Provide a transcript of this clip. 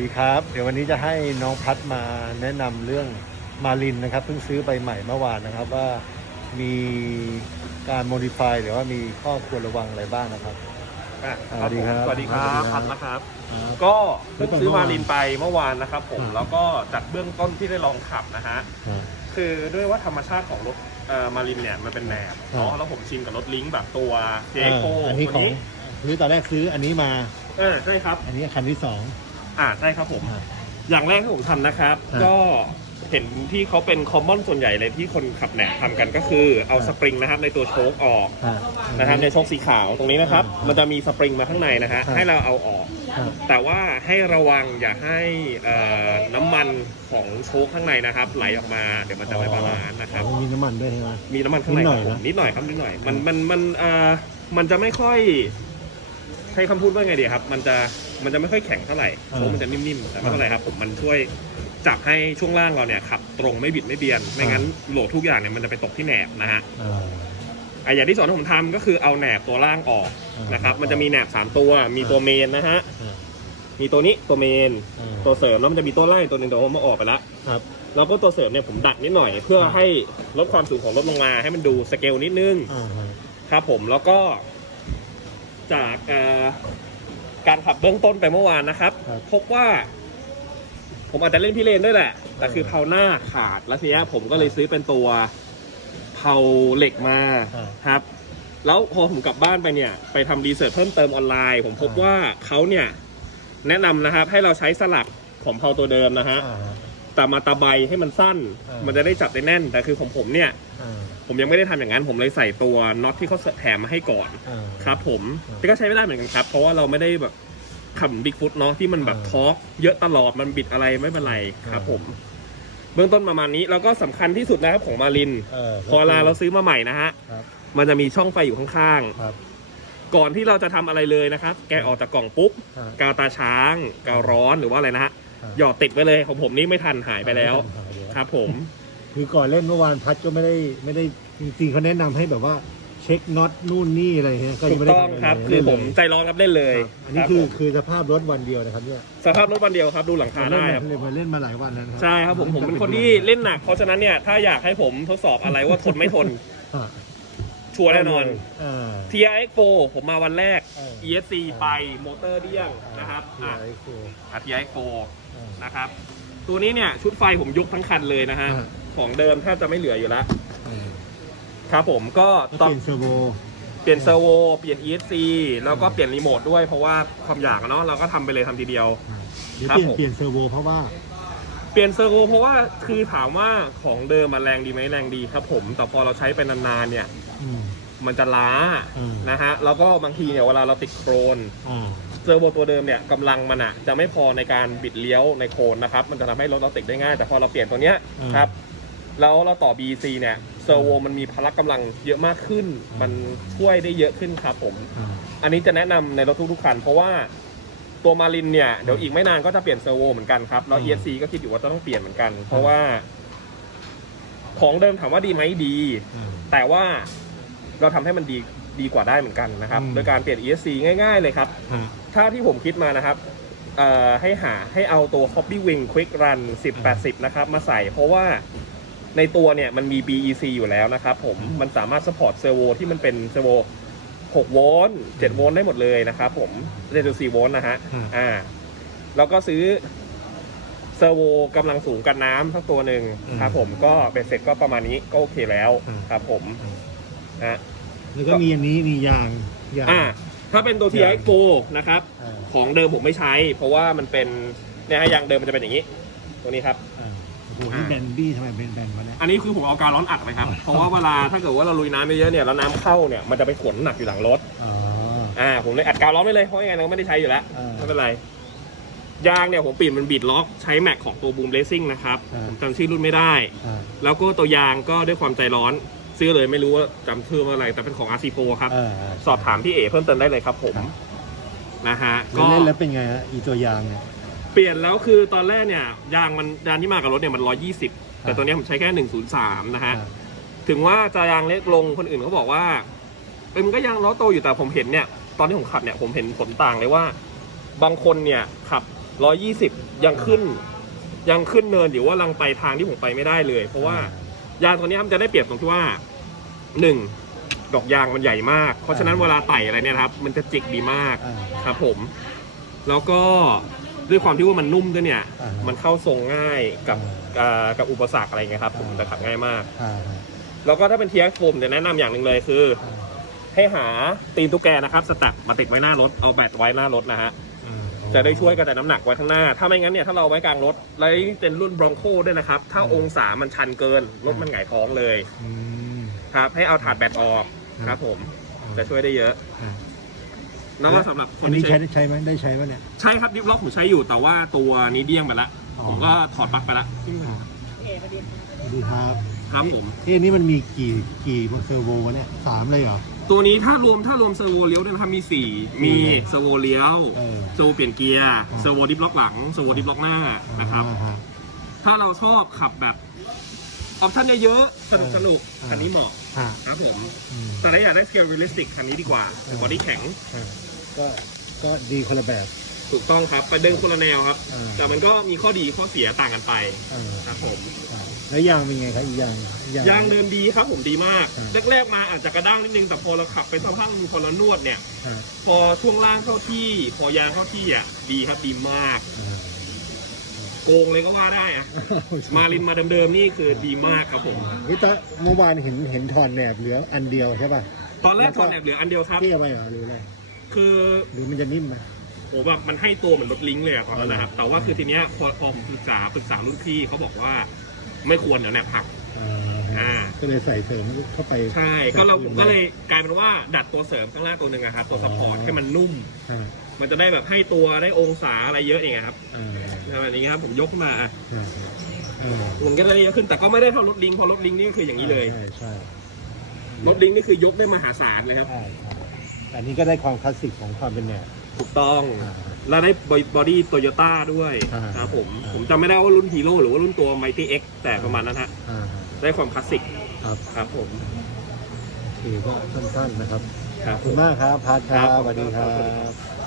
ดีครับ เดี๋ยววันนี้จะให้น้องพัดมาแนะนำเรื่องมาลินนะครับเพิ่งซื้อไปใหม่เมื่อวานนะครับว่ามีการโมดิฟายหรือว่ามีข้อควรระวังอะไรบ้างนะครับอะสวัสดีครับสวัสดีครับสวัสดีครับพันนะครับ ก็เพิ่งซื้อมาลินไปเมื่อวานนะครับ ผมครับแล้วก็จากเบื้องต้นที่ได้ลองขับนะฮะอ่าคือด้วยว่าธรรมชาติของรถเอ่อมาลินเนี่ยมันเป็นแหนบครับเนาะแล้วผมชินกับรถลิงก์แบบตัวเจโคอันนี้ตัวของนี้ซื้อตอนแรกซื้ออันนี้มาอ่าใช่ครับ อันนี้คันที่สอง อ่าใช่ครับผม อ่า อย่างแรกที่ผมทำนะครับครับก็เห็นที่เขาเป็นคอมมอนส่วนใหญ่เลยที่คนขับแหนบทำกันก็คือเอาครับสปริงนะครับในตัวโชคออก อ่า นะครับในโชคสีขาวตรงนี้นะครับ อ่ามันจะมีสปริงมาข้างในนะฮะ ครับ ให้เราเอาออกครับแต่ว่าให้ระวังอย่าให้เอ่อน้ำมันของโชคข้างในนะครับ ไหลออกมาเดี๋ยวมันจะไม่บาลานซ์นะครับ อ๋อมีน้ำมันด้วยใช่ไหม มีน้ำมันข้างในนิดหน่คอยรับผมนะนิดหน่อยครับนิดหน่อยมันมันมันเอ่อมันจะไม่ค่อย ใช้คำพูดว่าไงดีครับ มันจะ มันจะไม่ค่อยแข็งเท่าไหร่โชคมันจะนิ่มๆแต่ไม่เป็นไรครับผมมันช่วยจับให้ช่วงล่างเราเนี่ยขับตรงไม่บิดไม่เบียนไม่งั้นโหลดทุกอย่างเนี่ยมันจะไปตกที่แหนบนะฮะอ่าอะอย่างที่สอนที่ผมทำก็คือเอาแหนบตัวล่างออกอ่านนะครับ มันจะมีแหนบสามตัว มีตัวเมนนะฮะอ่ามีตัวนี้ตัวเมนอ่าตัวเสริมแล้วมันจะมีตัวไล่ตัวหนึ่งเดี๋ยวผมมาออกไปละครับแล้วก็ตัวเสริมเนี่ยผมดัดนิดหน่อย เพื่อให้ลดความสูงของรถลงมาให้มันดูสเกลนิดนึงอ่าฮะครับผมแล้วก็จากเอ่อ การขับเบื้องต้นไปเมื่อวานนะครับ ครับพบว่า ผมอาจจะเล่นพี่เลนด้วยแหละ แต่คือเพาหน้าขาดแล้วทีเนี้ยผมก็เลยซื้อเป็นตัวเพาเหล็กมาอ่าครับ แล้วพอผมกลับบ้านไปเนี่ย ไปทำรีเสิร์ชเพิ่มเติมออนไลน์ ผมพบว่าเขาเนี่ย แนะนำนะครับให้เราใช้สลักของเพาตัวเดิมนะฮะ อ่า ฮะแต่มาตะไบให้มันสั้น อ่ามั มันจะได้จับได้แน่น แต่คือของผมเนี่ย อ่าผมยังไม่ได้ทำอย่างนั้น ผมเลยใส่ตัวน็อตที่เขาแถมมาให้ก่อน อ่า ครับผมครับแต่ก็ใช้ไม่ได้เหมือนกันครับ เพราะว่าเราไม่ได้แบบขับบิ๊กฟุตเนาะที่มันแบบอ่าทอร์กเยอะตลอดมันบิดอะไรไม่เป็นไรครับอ่า ผม เบื้องต้นประมาณนี้แล้วก็สำคัญที่สุดนะครับของมาริน เออพอเวลาเราซื้อมาใหม่นะฮะ ครับมันจะมีช่องไฟอยู่ข้างครับๆ ก่อนที่เราจะทำอะไรเลยนะครับ แกะออกจากกล่องปุ๊บ อ่ากาวตาช้าง กาวร้อนหรือว่าอะไรนะฮะครับ หยอดติดไว้เลยของผมนี่ไม่ทันหายไปแล้วครับ ผมคือก่อนเล่นเมื่อวานพัดก็ไม่ได้ไม่ได้จริงๆเขาแนะนำให้แบบว่าเช็คน็อตนู่นนี่อะไรเงี้ยก็ถูยังกไม่ได้ต้องทำะไครับเลยคือผมเล่นใจร้อนครับเล่นเลยครับอันนี้รับคือผมคือสภาพรถวันเดียวนะครับเนี่ยสภาพรถวันเดียวครับ ดูหลังคาเล่นได้มาครับ เลยมาเล่นมาหลายวันแล้วนะใช่ครับผมผมเป็นคนที่เล่นหนัก เพราะฉะนั้นเนี่ยถ้าอยากให้ผมทดสอบอะไรว่าทนไม่ทน อ่าชัวร์แน่นอน อ่า TRX 4 ผมมาวันแรก เออ ESC ไปมอเตอร์เดี้ยงนะครับอะไอโฟอะ TRX อ่า4 นะครับ ตัวนี้เนี่ยชุดไฟผมยกทั้งคันเลยนะฮะ อ่า ของเดิมแทบจะไม่เหลืออยู่แล้วอ่าครับผมก็แล้วต้เปองลี่ยนเซอร์โว เปลี่ยนเซอร์โวเปลี่ยน ESC แล้วก็เปลี่ยนรีโมทด้วยเพราะว่าความอยากอะเนาะเราก็ทำไปเลยทำทีเดียวอ่าเดี๋ยวครับเปลี่ยนผม เปลี่ยนเซอร์โวเพราะว่า เปลี่ยนเซอร์โวเพราะว่าคือถามว่าของเดิมมันแรงดีไหมแรงดีครับผม แต่พอเราใช้ไปนานๆเนี่ย อืม มันจะล้าอืม นะฮะ แล้วก็บางทีเนี่ยเวลาเราติดโครน อ่าเซอร์โวตัวเดิมเนี่ยกำลังมันอะจะไม่พอในการบิดเลี้ยวในโครนนะครับ มันจะทำให้รถเราติดได้ง่าย แต่พอเราเปลี่ยนตัวเนี้ยอืม ครับแล้วเราต่อ BC เนี่ยเซอร์โวมันมีพละกำลังเยอะมากขึ้นอืมมันช่วยได้เยอะขึ้นครับผมอ่าอันนี้จะแนะนำในรถทุกๆคัน เพราะว่าตัวมารินเนี่ยเดี๋ยวอีกไม่นานก็จะเปลี่ยนเซอร์โวเหมือนกันครับ แล้ว อืม ESC ก็คิดอยู่ว่าจะต้องเปลี่ยนเหมือนกัน เพราะว่า ของเดิมถามว่าดีไหมดีอ่าแต่ว่าเราทำให้มันดี ดีกว่าได้เหมือนกันนะครับอืมโดยการเปลี่ยน ESC ง่ายๆเลยครับอ่าถ้าที่ผมคิดมานะครับเอ่อให้หาให้เอาตัว Hobby Wing Quick Run 1080 นะครับ มาใส่เพราะว่าในตัวเนี่ยมันมี BEC อยู่แล้วนะครับผมอืมมันสามารถ support เซอร์โวที่มันเป็นเซอร์โว6โวลต์7โวลต์ได้หมดเลยนะครับผม7.4โวลต์นะฮะอ่าอ่าแล้วก็ซื้อเซอร์โวกำลังสูงกันน้ำทั้งตัวหนึ่งอืมครับผมก็เป็นเสร็จก็ประมาณนี้ก็โอเคแล้วอืมครับผมอ่านะ แล้วก็มีอันนี้มียางยาง อ่าถ้าเป็นตัว TX 4นะครับ อ่า ของเดิมผมไม่ใช้ เพราะว่ามันเป็นเนี่ยฮะยางเดิมมันจะเป็นอย่างนี้ ตัวนี้ครับ อ่าโอ้โหนี่แบนบี้ทำไมเป็นแบนวะเนี่ย อันนี้คือผมเอาการร้อนอัดไปครับ เพราะว่าเวลาถ้าเกิดว่าเราลุยน้ำเยอะๆเนี่ยแล้วน้ำเข้าเนี่ยมันจะไปขนหนักอยู่หลังรถ อ๋อ อ่าผมเลยอัดการร้อนไปเลยเพราะยังไงเราก็ไม่ได้ใช้อยู่แล้วอ่าไม่เป็นไร ยางเนี่ยผมเปลี่ยนเป็นบีดล็อกใช้แม็กของตัวบูมเลสซิ่งนะครับ อ่า ผมจำชื่อรุ่นไม่ได้ อ่าแล้วก็ตัวยางก็ด้วยความใจร้อน ซื้อเลยไม่รู้ว่าจำชื่อว่าอะไร แต่เป็นของ RC4 ครับอ่าสอบถามพี่เอเพิ่มเติมได้เลยครับผมครับ นะฮะแล้วเล่นแล้วเป็นไงฮะอีตัวยางเนี่ย เปลี่ยนแล้วคือตอนแรกเนี่ยยางมันยางที่มากับรถเนี่ยมัน 120 แต่ตัวเนี้ยผมใช้แค่ 103 นะฮะอ่าถึงว่าจะยางเล็กลงคนอื่นเขาบอกว่าเอ้ยมันก็ยางล้อโตอยู่แต่ผมเห็นเนี่ย ตอนที่ผมขับเนี่ยผมเห็นผลต่างเลยว่า บางคนเนี่ยขับร้อยยี่สิบยังขึ้น ยังขึ้นเนินอยู่ว่าลังไปทางที่ผมไปไม่ได้เลย เพราะว่า ยางตัวนี้มันจะได้เปรียบตรงที่ว่าหนึ่งดอกยางมันใหญ่มาก เพราะฉะนั้นเวลาไต่อะไรเนี่ยนะครับ มันจะจิกดีมากอ่า ครับผม แล้วก็ด้วยความที่ว่ามันนุ่มด้วยเนี่ย อ่ามัมันเข้าทรงง่ายกับอ่าอ่ากับอุปสรรคอะไรเงี้ยครับ ผมอ่า จะขับง่ายมาก อ่าฮะแล้วก็ถ้าเป็นเทียร์โฟมจะแนะนำอย่างหนึ่งเลยคืออ่าให้หาตีนตุ๊กแกนะครับ สแตับมาติดไว้หน้ารถเอาแบตไว้หน้ารถนะฮะอ่า จะได้ช่วยกระจายน้ำหนักไว้ข้างหน้า ถ้าไม่งั้นเนี่ยถ้าเราเอาไว้กลางรถแล้วเป็นรุ่นบรองโคด้วยนะครับ ถ้าองศามันชันเกินรถมันหงายท้องเลยอืม ครับให้เอาถาดแบตออกอืม ครับผมจะช่วยได้เยอะ อ่าแล้วก็สำหรับคอันนนี้ที่ใช้ใช้ใช้ไหมได้ใช้ไหมเนี่ย ใช่ครับดิฟล็อกผมใช้อยู่แต่ว่าตัวนี้เดี้ยงไปละอ๋อ ผมก็ถอดปลั๊กไปละดูครับครับผม ที่อันนี้มันมีกี่กี่เซอร์โววะเนี่ยสามเลยเหรอ ตัวนี้ถ้ารวมถ้ารวมเซอร์โวเลี้ยวด้วยนะครับมีสี่มีเซอร์โวเลี้ยวเออเซอร์โวเปลี่ยนเกียร์อ๋อเซอร์โวดิฟล็อกหลังเซอร์โวดิฟล็อกหน้านะครับ อ่าฮะ ถ้าเราชอบขับแบบออปชั่นเยอะๆสนุกเออสนุกเอออัคันนี้เหมาะอ่าครับผม อืม แต่ถ้าอยากได้สเกลเรียลลิสติกคันนี้ดีกว่าเออ บอดี้แข็งอ่าก็ก็ดีคนละแบบ ถูกต้องครับไปเดินคนละแนวครับ อ่า แต่มันก็มีข้อดีข้อเสียต่างกันไปอ่าครับผม อ่า แล้วยางเป็นไงครับอีกยางอีกยางเดินดีครับผมดีมากอ่าแรกๆมาอาจจะกระด้างนิดนึงแต่พอเราขับไปสักพักนึงพอเรานวดเนี่ย อ่าพอช่วงล่างเข้าที่ พอยางเข้าที่อะดีครับดีมาก อ่าโกงเลยก็ว่าได้อะมาลินมาเดิมๆนี่คือดีมากครับผม เฮ้ยแต่เมื่อวานเห็นเห็นถอนแหนบเหลืออันเดียวใช่ป่ะตอนแรกแล้วก็ถอดแอบเหลืออันเดียวครับ เที่ยวไปเหรอหรืออะไรคือหรือมันจะนิ่มไหมโอ้แบบมันให้ตัวเหมือนรถลิงก์เลยอะตอนนั้นนะครับ แต่ว่าคือทีเนี้ยพอพอผมปรึกษาปรึกษารุ่นพี่เขาบอกว่า ไม่ควรเดี๋ยวแนบหัก อ่า ก็เลยใส่เสริมเข้าไปใช่ ก็เราผมก็เลยกลายเป็นว่าดัดตัวเสริมข้างล่างตัวหนึ่งอะครับตัวซัพพอร์ตให้มันนุ่ม อ่ามันจะได้แบบให้ตัวได้องศาอะไรเยอะอย่างเงี้ยครับอ่าแบบนี้ครับผมยกขึ้นมาอะใช่เออมันก็ได้เยอะขึ้นแต่ก็ไม่ได้เท่ารถลิงก์เพราะรถลิงก์นี่คืออย่างนี้เลยใช่ใช่รถลิงก์นี่คือยกได้มหาศาลเลยครับ ใช่ใช่อันนี้ก็ได้ความคลาสสิกของความเป็นแหนบ ถูกต้องอ่าแล้วได้บอดี้โตโยต้าด้วยอ่าครับผม อ่า ผมจำไม่ได้ว่ารุ่นฮีโร่หรือว่ารุ่นตัว Mighty X แต่ประมาณนั้นฮะ อ่าได้ความคลาสสิกครับครับผม โอเคก็สั้นๆนะครับ ครับขอบคุณมากครับพาร์ทครับครับสวัสดีครัครับบ